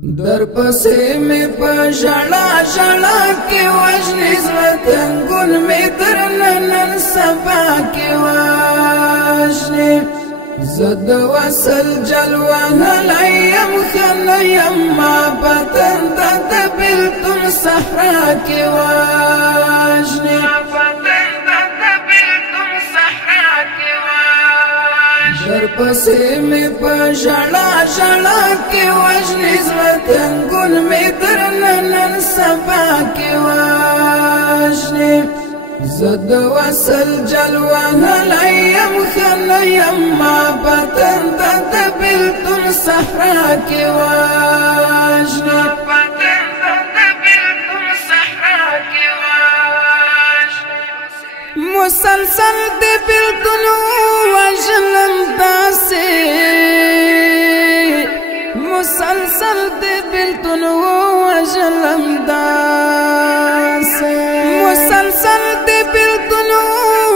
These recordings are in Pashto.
در پسې می په ژړا ژړا کې وژنې زړه تنګون می درنه نن سبا کې وژنې زه د وصل جلوه هلی یم ښه نه یم ما بدن ته د بېلتون صحرا کې وژنې در پسې می په ژړا ژړا کې وژنې زړه تنګون می درنه نن سبا کې وژنې زه د وصل جلوه هلی یم ښه نه یم ما بدن ته د بېلتون صحرا کې وژنې مسلسل د بېلتون وژنم داسې مسلسل د بېلتون وژنم داسې مسلسل د بېلتون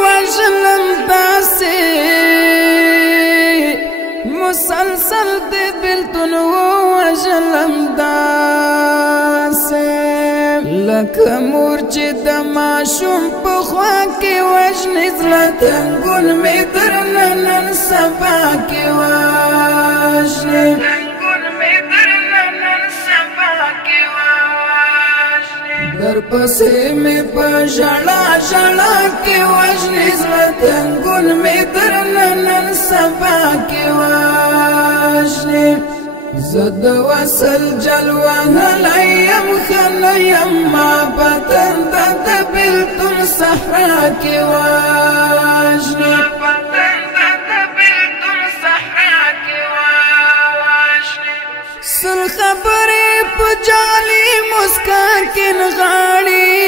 وژنم داسې مسلسل د بېلتون وژنم داسې لکه مور چې د ماشوم په خوا کې وژنې زړه تنګون مې درنه نن سبا کې وژنې در پسې مې په ژړا ژړا کې وژنې زړه تنګون مې درنه نن سبا کې وژنې زه د وصل جلوه هلی یم ښه نه یم ما بدن ته د بېلتون صحرا کې وژنې سل خبرې په جالي مسکا کې نغاړي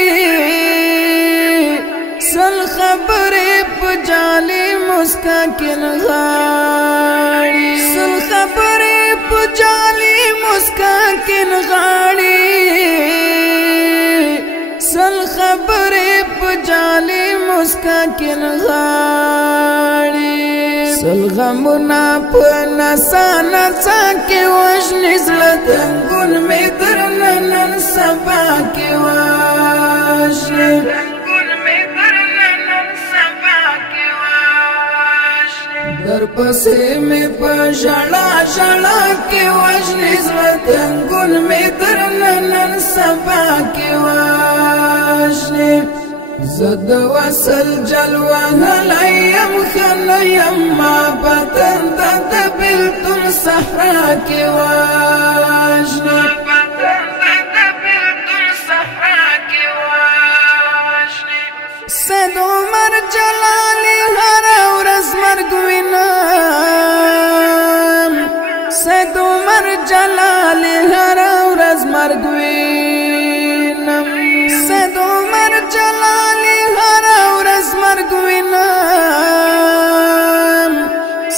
سل خبرې په جالي مسکا کې نغاړي سل خبرې په جالي مسکا کې نغاړي سل خبرې په جالي مسکا کې نغاړي سل غمونه په نڅا نڅا کې وژنې زړه تنګون مې درنه نن سبا کې وژنې در پسې می په ژړا ژړا کې وژنې زړه تنګون مې درنه نن سبا کې وژنې زه د وصل جلوه هلی یم ښه نه یم ما بدن ته د بېلتون صحرا کې وژنې سید عمر جلالی هره ورځ مرګ وینم سید عمر جلالی هره ورځ مرګ وینم سید عمر جلالی هره ورځ مرګ وینم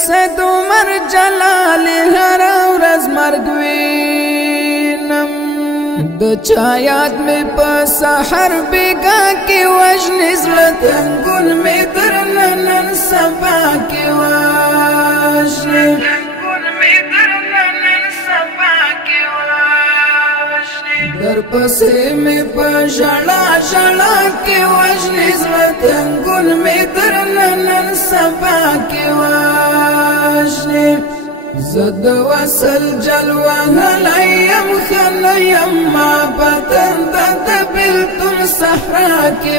سید عمر جلالی هره ورځ مرګ وینم د چا یاد مې په سحر بیګا کې وژنې زړه تنګون مې درنه نن سبا کې وژنې در پسې مې په ژړا ژړا کې وژنې زړه تنګون مې درنه نن سبا کې وژنې زه د وصل جلوه هلی یم ښه نه یم ما بدن ته د بېلتون صحرا کې